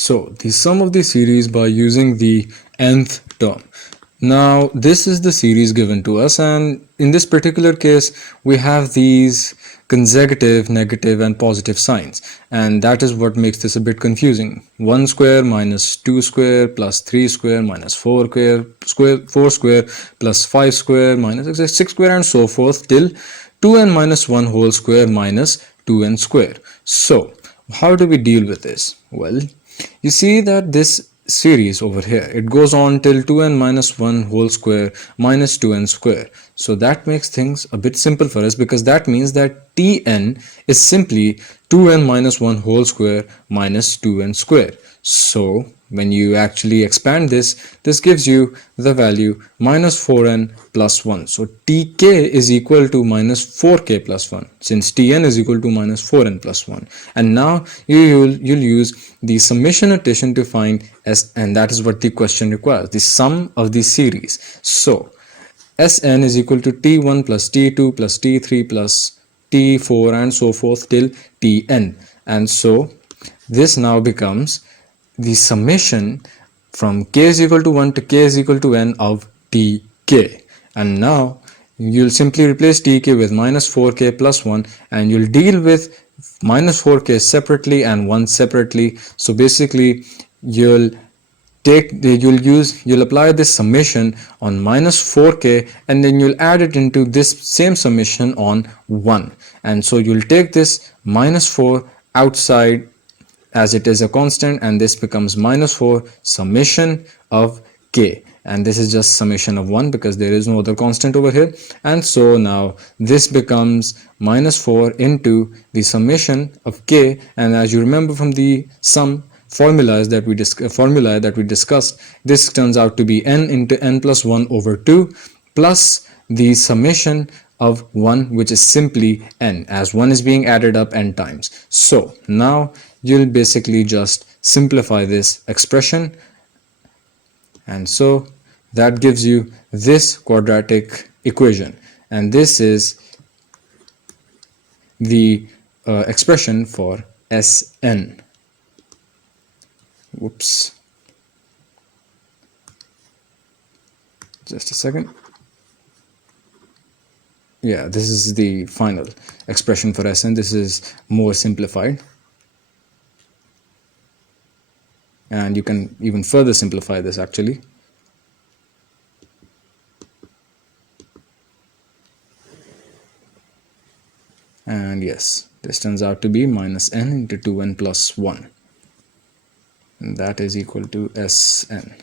So the sum of the series by using the nth term. Now this is the series given to us, and in this particular case we have these consecutive negative and positive signs, and that is what makes this a bit confusing. 1 square minus 2 square plus 3 square minus 4 square plus 5 square minus 6 square and so forth till 2n minus 1 whole square minus 2n square. So how do we deal with this? Well, you see that this series over here, it goes on till 2n minus 1 whole square minus 2n square. So that makes things a bit simple for us, because that means that tn is simply 2n minus 1 whole square minus 2n square. So when you actually expand this gives you the value minus 4n plus 1. So tk is equal to minus 4k plus 1, since tn is equal to minus 4n plus 1. And now you'll use the summation notation to find s, and that is what the question requires, the sum of the series. So Sn is equal to t1 plus t2 plus t3 plus t4 and so forth till tn. And so this now becomes the summation from k is equal to 1 to k is equal to n of tk. And now you'll simply replace tk with minus 4k plus 1, and you'll deal with minus 4k separately and 1 separately. So basically you'll apply this summation on minus 4k, and then you'll add it into this same summation on 1. And so you'll take this minus 4 outside as it is a constant, and this becomes minus 4 summation of k, and this is just summation of 1 because there is no other constant over here. And so now this becomes minus 4 into the summation of k, and as you remember from the sum formula that we discussed, this turns out to be n into n plus 1 over 2 plus the summation of 1, which is simply n, as 1 is being added up n times. So now you'll basically just simplify this expression, and so that gives you this quadratic equation, and this is the expression for Sn. Whoops, just a second. Yeah, this is the final expression for Sn. This is more simplified, and you can even further simplify this actually. And yes, this turns out to be minus n into 2n plus 1, and that is equal to Sn.